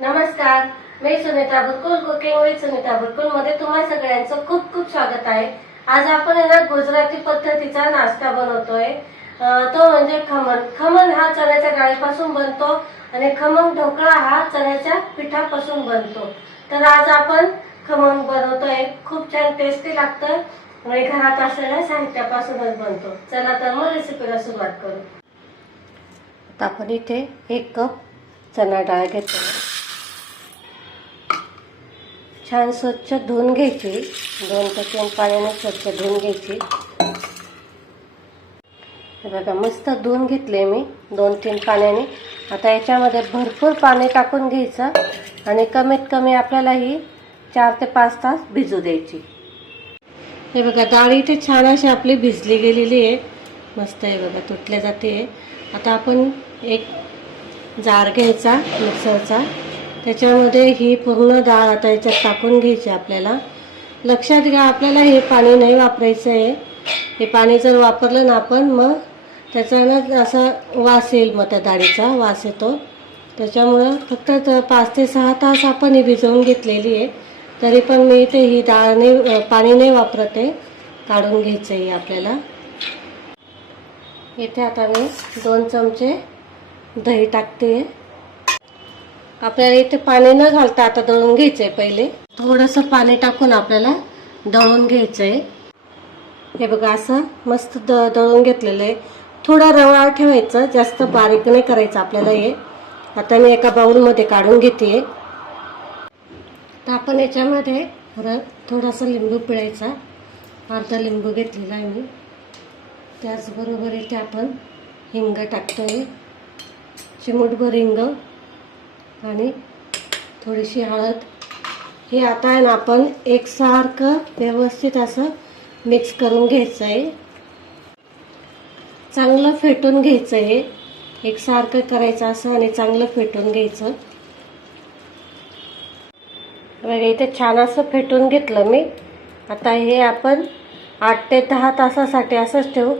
नमस्कार मी Sunita Burkul cooking with Sunita बुरकुलमध्ये तुम्हा सगळ्यांचं खूप खूप स्वागत आहे. आज आपण आहे ना गुजराती पद्धतीचा नाश्ता बनवतोय. तो म्हणजे खमण. खमण हा चण्याच्या डाळीपासून बनतो आणि खमंग ढोकळा हा चण्याच्या पिठापासून बनतो. तर आज आपण खमंग बनवतोय. खूप छान टेस्टी लागतं. आणि घरात असलेल्या साहित्यापासूनच बनतो. चला तर मग रेसिपीला सुरुवात करू. आता आपण इथे एक कप चणा डाळ घेतो छान स्वच्छ धुवून घ्यायची. दोन ते तीन पाण्याने स्वच्छ धुवून घ्यायची. हे बघा मस्त धुवून घेतले मी दोन तीन पाण्याने. आता याच्यामध्ये भरपूर पाणी टाकून घ्यायचं आणि कमीत कमी आपल्याला ही चार ते पाच तास भिजू द्यायची. हे बघा डाळ इथे छान अशी आपली भिजली गेलेली आहे. मस्त आहे बघा तुटल्या जाते. आता आपण एक जार घ्यायचा मिक्सरचा. त्याच्यामध्ये ही पूर्ण डाळ आता याच्यात टाकून घ्यायची आपल्याला. लक्षात घ्या आपल्याला हे पाणी नाही वापरायचं आहे. हे पाणी जर वापरलं ना आपण मग त्याचा असा वास येईल मग त्या डाळीचा वास येतो. त्याच्यामुळं फक्त पाच ते सहा तास आपण ही भिजवून घेतलेली आहे. तरी पण मी इथे ही डाळ नाही पाणी नाही वापरत आहे. काढून घ्यायचं आहे आपल्याला. इथे आता मी दोन चमचे दही टाकते. आपल्याला इथे पाणी न घालता आता दळून घ्यायचं आहे पहिले. थोडंसं पाणी टाकून आपल्याला दळून घ्यायचं आहे हे बघा असं मस्त द दळून घेतलेलं आहे. थोडा रवा ठेवायचं जास्त बारीक नाही करायचं आपल्याला हे. आता मी एका बाउलमध्ये काढून घेते तर आपण याच्यामध्ये थोडा थोडासा लिंबू पिळायचा. अर्धा लिंबू घेतलेला आहे मी. त्याचबरोबर इथे आपण हिंग टाकतोय. चिमूटभर हिंग. आणि थोडीशी हळद. हे आता आहे ना आपण एकसारखं व्यवस्थित असं मिक्स करून घ्यायचं आहे चांगलं फेटून घ्यायचं आहे एकसारखं करायचं असं आणि चांगलं फेटून घ्यायचं. बघा इथे छान असं फेटून घेतलं मी. आता हे आपण आठ ते दहा तासासाठी असंच ठेवू.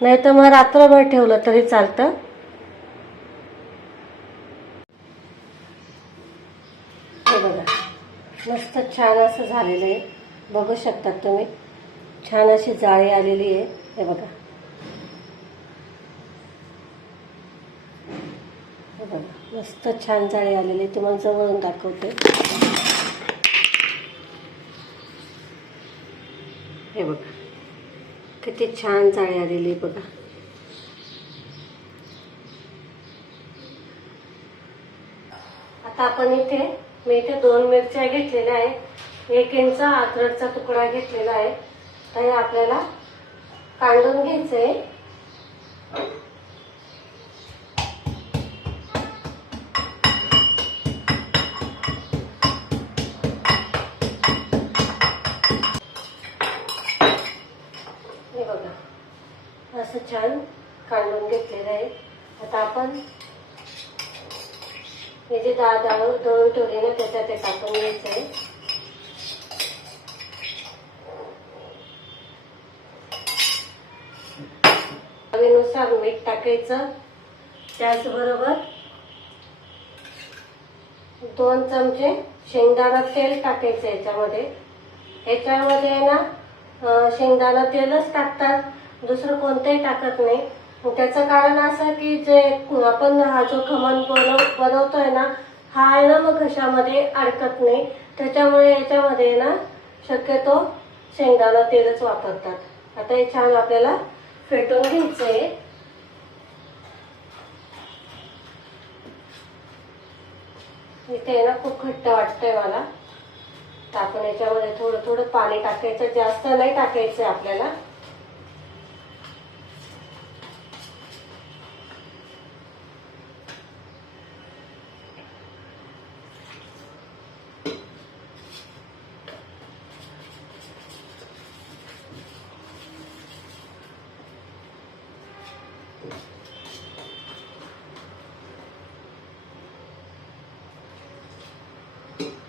नाही तर मग रात्रभर ठेवलं तरी चालतं हे बघा मस्त छान असं झालेलं आहे. बघू शकतात तुम्ही. छान अशी जाळी आलेली आहे. हे बघा. हे बघा. मस्त छान जाळी आलेली आहे. तुम्हाला जवळून दाखवते. हे बघा. किती छान जाळी आलेली आहे बघा. आता आपण इथे मी इथे दोन मिरच्या घेतलेल्या आहे एक इंच अद्रकचा तुकडा घेतलेला आहे. तर हे आपल्याला काढून घ्यायचं आहे. हे बघा असं छान काढून घेतलेलं आहे. आता आपण डाळ डाळ दळून ठेवली ना त्याच्यात ते टाकून घ्यायचं आहे चवीनुसार मीठ टाकायचं. त्याचबरोबर दोन चमचे शेंगदाणा तेल टाकायचं याच्यामध्ये. याच्यामध्ये आहे ना शेंगदाणा तेलच टाकतात. दुसरं कोणतंही टाकत नाही. त्याचं कारण असं की जे आपण हा जो खमण बनव बनवतोय ना हा आहे ना मग घशामध्ये अडकत नाही. त्याच्यामुळे याच्यामध्ये आहे ना शक्यतो शेंगदाणा तेलच वापरतात. आता हे छान आपल्याला फेटून घ्यायचं आहे इथे आहे ना खूप घट्ट वाटतंय मला. आपण याच्यामध्ये थोडं थोडं पाणी टाकायचं. जास्त नाही टाकायचं आपल्याला.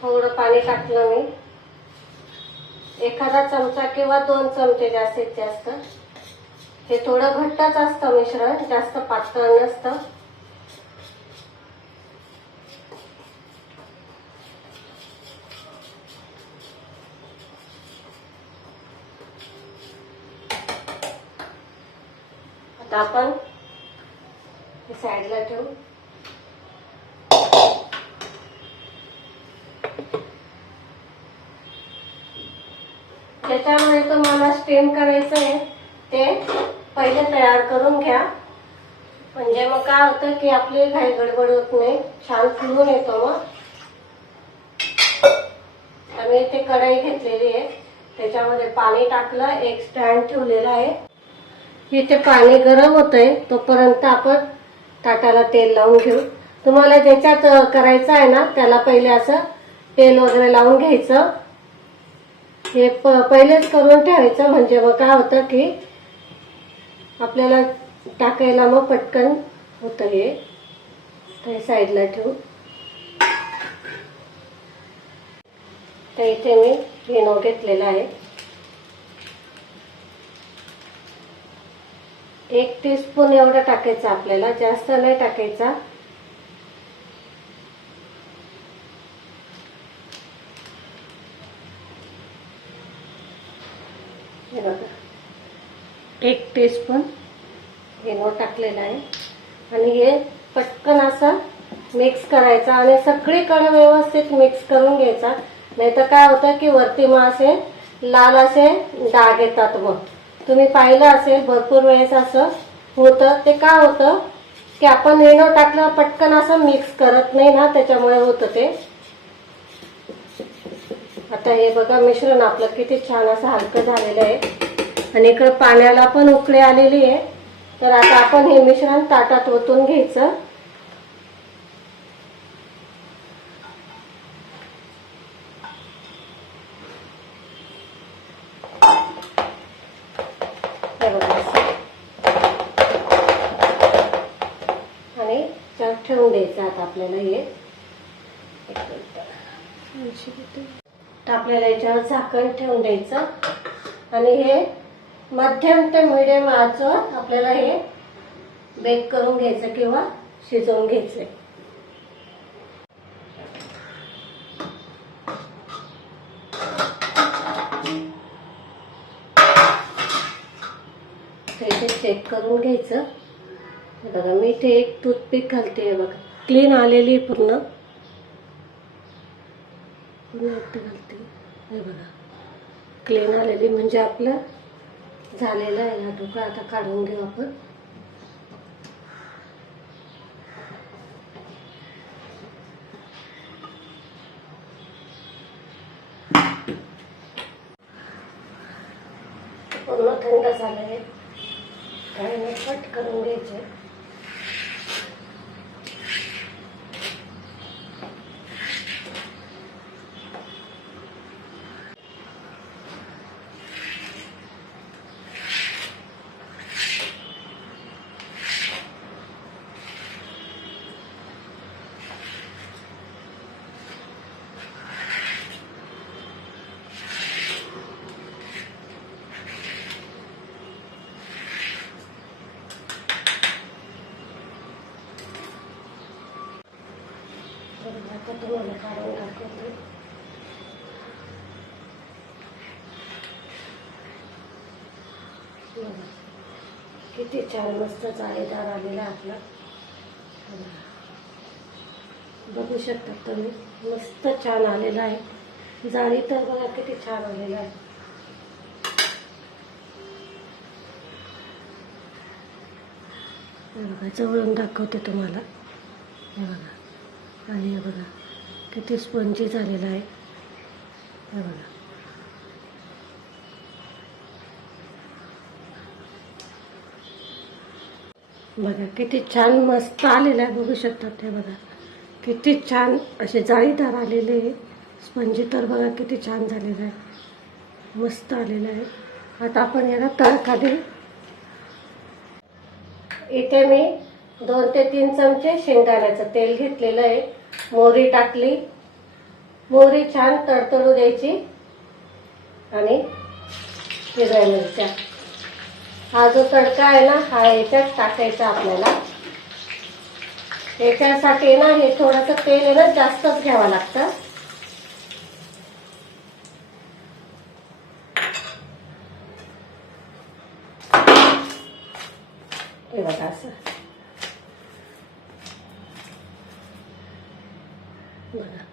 थोडं पाणी टाकलं मी. एखादा चमचा किंवा दोन चमचे जास्तीत जास्त. हे थोडं घट्टच असतं मिश्रण जास्त पातळ नसतं. आता आपण साईडला ठेवू. त्याच्यामुळे तुम्हाला स्टीम करायचं आहे ते पहिले तयार करून घ्या. म्हणजे मग काय होतं की आपली काही गडबड होत नाही. छान फुलून येतो मग. आम्ही इथे कढई घेतलेली आहे. त्याच्यामध्ये पाणी टाकलं. एक स्टँड ठेवलेला आहे. इथे पाणी गरम होतंय. तोपर्यंत आपण ताटाला तेल लावून घेऊ. तुम्हाला ज्याच्यात करायचं आहे ना त्याला पहिले असं तेल वगैरे लावून घ्यायचं. हे पहिलेच करून ठेवायचं. म्हणजे मग काय होतं की आपल्याला टाकायला मग पटकन होतं हे. तर साईडला ठेवू. तर इथे मी विनो घेतलेला आहे. एक टीस्पून एवढं टाकायचं आपल्याला. जास्त नाही टाकायचा हे बघा एक टीस्पून इनो टाकलेला आहे. आणि हे पटकन असं मिक्स करायचं आणि सगळीकडे व्यवस्थित मिक्स करून घ्यायचा. नाही तर काय होतं की वरती मग असे लाल असे डाग येतात मग तुम्ही पाहिलं असेल भरपूर वेळेस असं होतं. ते काय होतं की आपण इनो टाकलं पटकन असं मिक्स करत नाही ना त्याच्यामुळे होतं ते. आता हे बघा मिश्रण आपलं किती छान असं हलकं झालेलं आहे. आणि इकडं पाण्याला पण उकळी आलेली आहे. तर आता आपण हे मिश्रण ताटात ओतून घ्यायचं. आणि ठेवून द्यायचं आता आपल्याला हे. आपल्याला याच्यावर झाकण ठेवून द्यायचं. आणि हे मध्यम ते मिडियम आचवर आपल्याला हे बेक करून घ्यायचं किंवा शिजवून घ्यायचं. तर चेक करून घ्यायचं हे बघा मी ते एक टूथपिक घालते बघा. क्लीन आलेली आहे पूर्ण. पूर्ण घालते. हे बघा. क्लीन आलेली म्हणजे आपलं झालेला आहे हा ढोकळा आता काढून घेऊ आपण. पूर्ण थंड झालं काही नाही कट करून घ्यायचे तर आता तुम्हाला काढून दाखवते बघा. किती छान मस्त जाळीदार आलेला आपला. बघू शकता तुम्ही मस्त छान आलेला आहे. जाळी तर बघा किती छान आलेला आहे. हे बघा जवळून दाखवते तुम्हाला. हे बघा. आणि हे बघा किती स्पंजी झालेला आहे. हे बघा. बघा किती छान मस्त आलेलं आहे बघू शकतात ते बघा. किती छान असे जाळीदार आलेले स्पंजी तर बघा किती छान झालेलं आहे. मस्त आलेलं आहे. आता आपण याला तडका देऊ इथे मी दोन ते तीन चमचे शेंगदाण्याचं तेल घेतलेलं आहे. मोहरी टाकली. मोहरी छान तडतडू द्यायची. आणि हिरव्या मिरच्या. हा जो तडका आहे ना हा याच्यात टाकायचा आपल्याला. याच्यासाठी ना हे थोडंसं तेल आहे ना जास्तच घ्यावं लागतं. हे असं. बघा.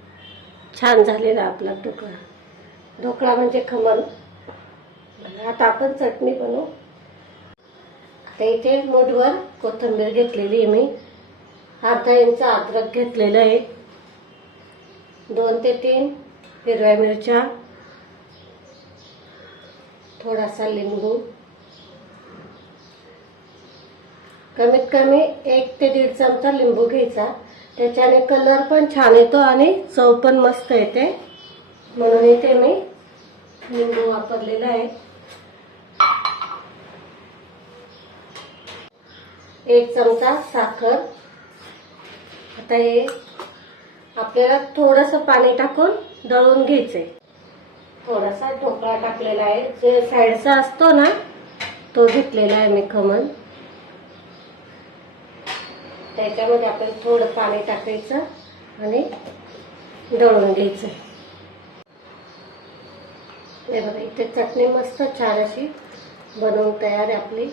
छान झालेला आपला ढोकळा. ढोकळा म्हणजे खमर आता आपण चटणी बनवू. आता इथे मूठभर कोथिंबीर घेतलेली आहे मी. अर्धा इंच अद्रक घेतलेलं आहे. दोन ते तीन हिरव्या मिरच्या. थोडासा लिंबू. कमीत कमी एक ते दीड चमचा लिंबू घ्यायचा. त्याच्याने कलर पण छान येतो आणि चव पण मस्त येते. म्हणून इथे मी लिंबू वापरलेला आहे. एक चमचा साखर. आता हे आपल्याला थोडस पाणी टाकून दळून घ्यायचंय. थोडासा ढोकळा टाकलेला आहे. जे साईडचा असतो ना तो घेतलेला आहे मी खमण. त्याच्यामध्ये आपल्याला थोडं पाणी टाकायचं आणि दळून घ्यायचं हे बघा इथे चटणी मस्त छान अशी बनवून तयार आहे आपली.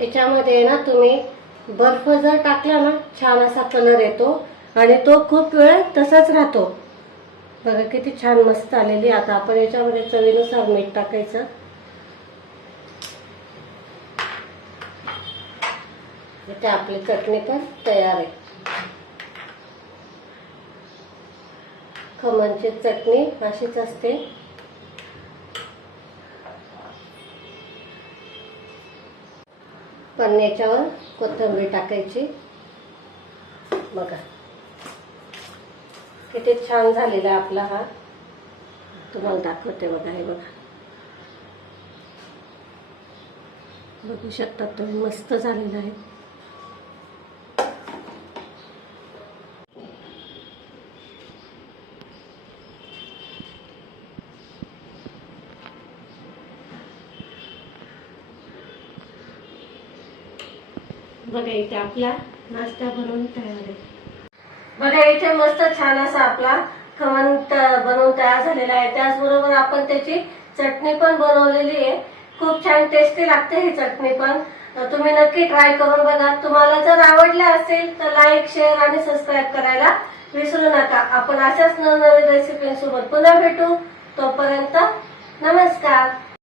याच्यामध्ये ना तुम्ही बर्फ जर टाकला ना छान असा कलर येतो आणि तो खूप वेळ तसाच राहतो. बघा किती छान मस्त आलेली आता आपण याच्यामध्ये चवीनुसार मीठ टाकायचं. इथे आपली चटणी पण तयार आहे. खमणची चटणी अशीच असते. पण याच्यावर कोथिंबीर टाकायची. बघा. किती छान झालेला आपला हा. तुम्हाला दाखवते बघा हे बघा. बघू शकता तुम्ही मस्त झालेला आहे. बघा इथे आपला नाश्ता बनवून तयार आहे. बघा इथे मस्त छान असा आपला खमण बनवून तयार झालेला आहे. त्याचबरोबर आपण त्याची चटणी पण बनवलेली आहे. खूप छान टेस्टी लागते ही चटणी पण. तुम्ही नक्की ट्राय करून बघा. तुम्हाला जर आवडले असेल तर लाईक शेअर आणि सबस्क्राईब करायला विसरू नका. आपण अशाच नवनवीन रेसिपीसोबत पुन्हा भेटू. तोपर्यंत नमस्कार.